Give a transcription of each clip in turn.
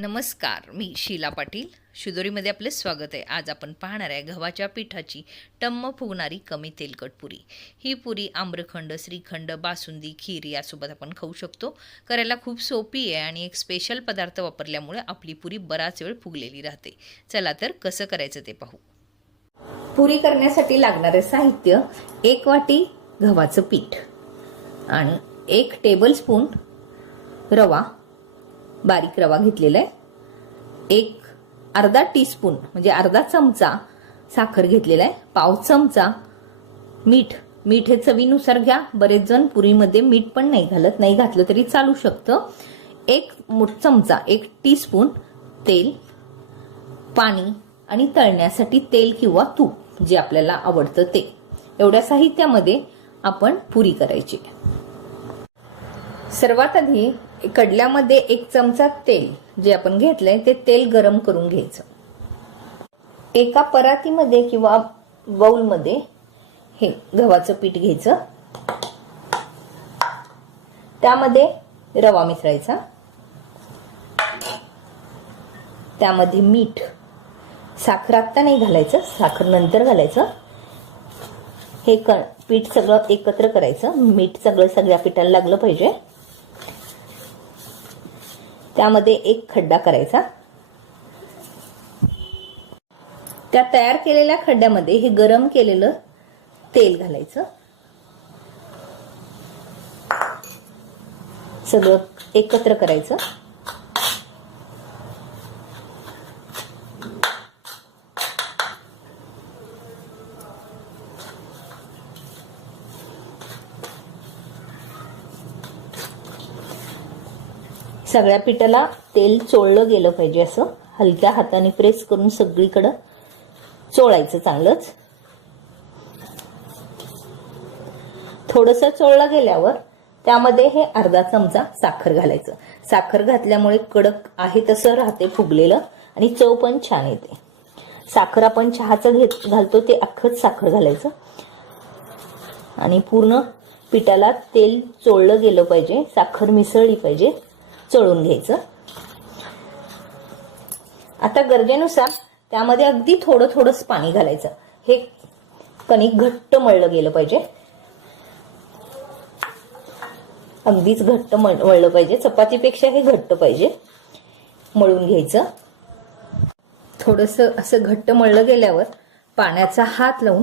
नमस्कार मी शीला पाटील. शिदोरीमध्ये आपलं स्वागत आहे. आज आपण पाहणार आहे गव्हाच्या पिठाची टम्म फुगणारी कमी तेलकट पुरी. ही पुरी आम्रखंड श्रीखंड बासुंदी खीर यासोबत आपण खाऊ शकतो. करायला खूप सोपी आहे आणि एक स्पेशल पदार्थ वापरल्यामुळे आपली पुरी बराच वेळ फुगलेली राहते. चला तर कसं करायचं ते पाहू. पुरी करण्यासाठी लागणारे साहित्य एक वाटी गव्हाचं पीठ आणि एक टेबल स्पून रवा बारीक रवा घेतलेला आहे. एक अर्धा टीस्पून म्हणजे अर्धा चमचा साखर घेतलेला आहे. पाव चमचा मीठ. मीठ हे चवीनुसार घ्या. बरेच जण पुरीमध्ये मीठ पण नाही घालत नाही घातलं तरी चालू शकतं. एक मोठ चमचा एक टीस्पून तेल पाणी आणि तळण्यासाठी तेल किंवा तूप जे आपल्याला आवडतं ते. एवढ्या साहित्यामध्ये आपण पुरी करायची. सर्वात आधी कडल्यामध्ये एक चमचा तेल जे आपण घेतलंय ते तेल गरम करून घ्यायचं. एका परातीमध्ये किंवा बाऊलमध्ये हे गव्हाचं पीठ घ्यायचं. त्यामध्ये रवा मिसळायचा. त्यामध्ये मीठ साखर आत्ता नाही घालायचं साखर नंतर घालायचं. हे क पीठ सगळं एकत्र करायचं. मीठ सगळं सगळ्या पिठाला लागलं पाहिजे. त्यामध्ये एक खड्डा करायचा. त्या तयार केलेल्या खड्ड्यामध्ये हे गरम केलेलं तेल घालायचं. सगळं एकत्र करायचं. सगळ्या पिठाला तेल चोळलं गेलं पाहिजे असं. हलक्या हाताने प्रेस करून सगळीकडं चोळायचं चांगलंच. थोडंसं चोळलं गेल्यावर त्यामध्ये हे अर्धा चमचा साखर घालायचं. साखर घातल्यामुळे कडक आहे तसं राहते फुगलेलं आणि चव पण छान येते. साखर आपण चहाचं घेत घालतो ते अख्खंच साखर घालायचं. आणि पूर्ण पिठाला तेल चोळलं गेलं पाहिजे. साखर मिसळली पाहिजे. चळून घ्यायचं. आता गरजेनुसार त्यामध्ये अगदी थोडं थोडंच पाणी घालायचं. हे कणिक घट्ट मळलं गेलं पाहिजे. अगदीच घट्ट मळलं पाहिजे. चपातीपेक्षा हे घट्ट पाहिजे. मळून घ्यायचं. थोडस असं घट्ट मळलं गेल्यावर पाण्याचा हात लावून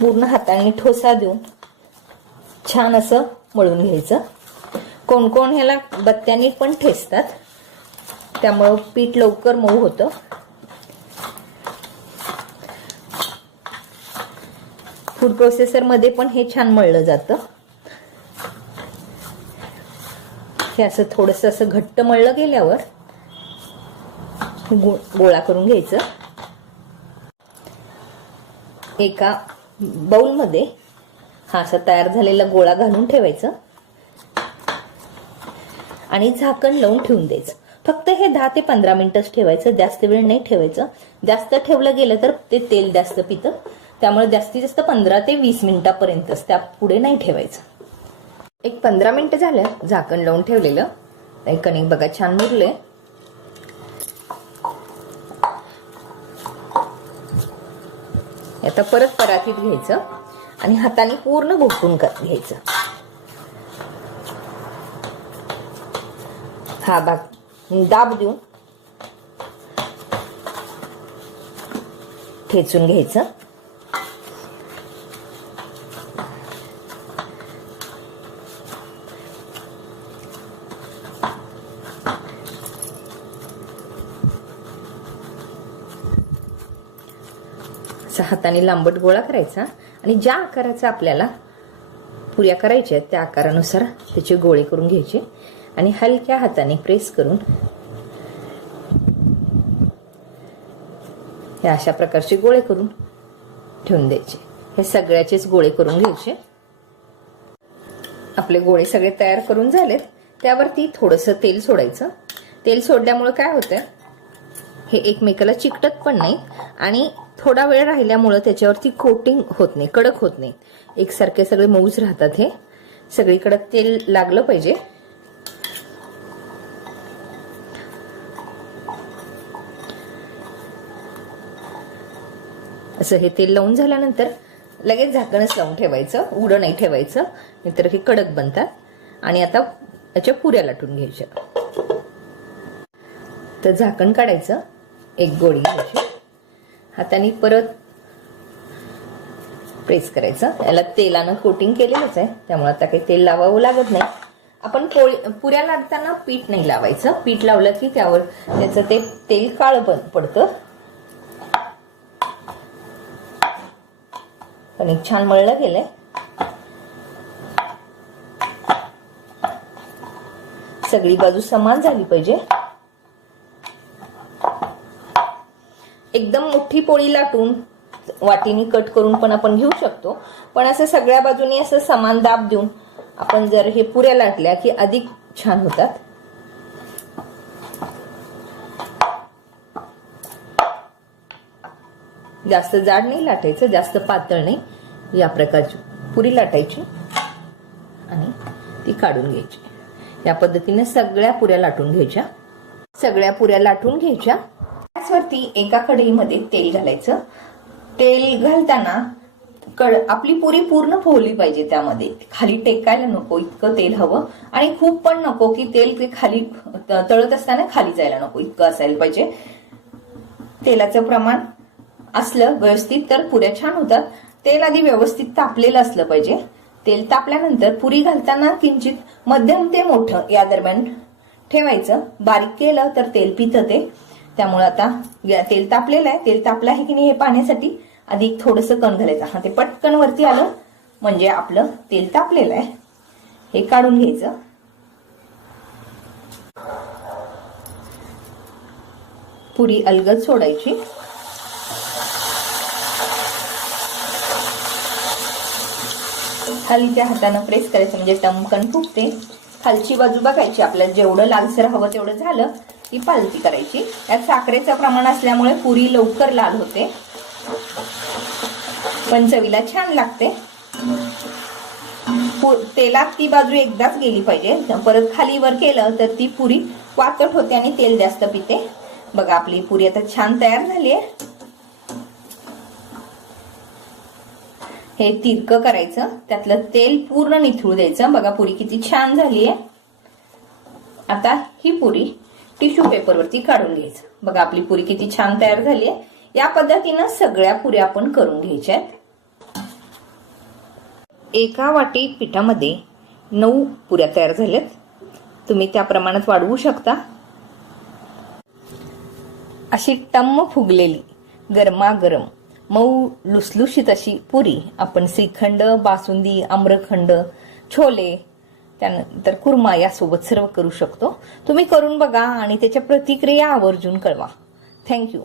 पूर्ण हाताने ठोसा देऊन छान असं मळून घ्यायचं. कोण कोण ह्याला बत्त्यानी पण ठेचतात. त्यामुळं पीठ लवकर मऊ होतं. फूड प्रोसेसरमध्ये पण हे छान मळलं जातं. हे असं थोडस असं घट्ट मळलं गेल्यावर गो- गोळा करून घ्यायचं. एका बाउलमध्ये हा असा तयार झालेला गोळा घालून ठेवायचं. आणि झाकण लावून ठेवून द्यायचं. फक्त हे दहा ते पंधरा मिनिटच ठेवायचं. जास्त वेळ नाही ठेवायचं. जास्त ठेवलं गेलं तर ते तेल जास्त पितं. त्यामुळे जास्तीत जास्त पंधरा ते वीस मिनिटापर्यंतच त्या पुढे नाही ठेवायचं. एक पंधरा मिनिटं झालं झाकण लावून ठेवलेलं. हे कणिक बघा छान मुरले आता परत परातीत घ्यायचं. आणि हाताने पूर्ण घोटून घ्यायचं. हा भाग दाब देऊन ठेचून घ्यायचं. हाताने लांबट गोळा करायचा आणि ज्या आकाराचा आपल्याला पुऱ्या करायच्या आहेत त्या आकारानुसार त्याचे गोळे करून घ्यायचे. आणि हलक्या हाताने प्रेस करून हे अशा प्रकारचे गोळे करून ठेवून द्यायचे. हे सगळ्याचेच गोळे करून घ्यायचे. आपले गोळे सगळे तयार करून झालेत. त्यावरती थोडंसं तेल सोडायचं. तेल सोडल्यामुळं काय होतं? हे एकमेकाला चिकटत पण नाही आणि थोडा वेळ राहिल्यामुळं त्याच्यावरती कोटिंग होत नाही कडक होत नाही एकसारखे सगळे मऊच राहतात हे. सगळीकडं तेल लागलं पाहिजे. असं हे तेल लावून झाल्यानंतर लगेच झाकणच लावून ठेवायचं उडं नाही ठेवायचं नाहीतर हे कडक बनतात. आणि आता याच्या पुऱ्या लाटून घ्यायच्या. तर झाकण काढायचं एक गोळी घ्यायची. हाताने परत प्रेस करायचं. याला तेलानं कोटिंग केलेलंच आहे त्यामुळे आता काही तेल लावावं लागत नाही. आपण पोळी पुऱ्या लाटताना पीठ नाही लावायचं. पीठ लावलं की त्यावर त्याचं ते तेल काळं पण पडतं. कणिक छान मळलं गेलंय. सगळी बाजू समान झाली पाहिजे. एकदम मोठी पोळी लाटून वाटीनी कट करून पण आपण घेऊ शकतो. पण असं सगळ्या बाजूनी असं समान दाब देऊन आपण जर हे पुऱ्या लाटल्या की अधिक छान होतात. जास्त जाड नाही लाटायचं जास्त पातळ नाही. या प्रकारची पुरी लाटायची आणि ती काढून घ्यायची. या पद्धतीने सगळ्या पुऱ्या लाटून घ्यायच्या. सगळ्या पुऱ्या लाटून घ्यायच्या. गॅसवरती एका कढईमध्ये तेल घालायचं. तेल घालताना कड आपली पुरी पूर्ण पोहली पाहिजे त्यामध्ये. खाली टेकायला नको इतकं तेल हवं. आणि खूप पण नको की तेल ते खाली तळत असताना खाली जायला नको इतकं असायला पाहिजे. तेलाचं प्रमाण असलं व्यवस्थित तर पुऱ्या छान होतात. तेल आधी व्यवस्थित तापलेलं असलं पाहिजे. तेल तापल्यानंतर पुरी घालताना किंचित मध्यम ते मोठं या दरम्यान ठेवायचं. बारीक केलं तर तेल पितं ते त्यामुळे आता तेल तापलेलं आहे. तेल तापलं आहे की नाही हे पाहण्यासाठी आधी थोडंसं कण घालायचं. हा ते पटकन वरती आलं म्हणजे आपलं तेल तापलेलं आहे. हे काढून घ्यायचं. पुरी अलगद सोडायची. खाली हातानं प्रेस करायचं म्हणजे टमकन फुगते खालची बाजू बघायची आपल्याला जेवढं लालसर हवं तेवढं झालं ती पालती करायची. यात साखरेचं प्रमाण असल्यामुळे पुरी लवकर लाल होते. पण चवीला छान लागते. तेलात ती बाजू एकदाच गेली पाहिजे. परत खाली वर केलं तर ती पुरी वाकट होते आणि तेल जास्त पिते. बघा आपली पुरी आता छान तयार झाली आहे. हे तिरकं करायचं. त्यातलं तेल पूर्ण निथळू द्यायचं. बघा पुरी किती छान झाली आहे. आता ही पुरी टिश्यू पेपरवरती काढून घ्यायचं. बघा आपली पुरी किती छान तयार झाली आहे. या पद्धतीनं सगळ्या पुऱ्या आपण करून घ्यायच्या आहेत. एका वाटी पिठामध्ये नऊ पुऱ्या तयार झाल्यात. तुम्ही त्या प्रमाणात वाढवू शकता. अशी टम्म फुगलेली गरमागरम. मऊ लुसलुशीत अशी पुरी. आपण श्रीखंड बासुंदी आम्रखंड छोले त्यानंतर कुर्मा यासोबत सर्व करू शकतो. तुम्ही करून बघा आणि त्याच्या प्रतिक्रिया आवर्जून कळवा. थँक्यू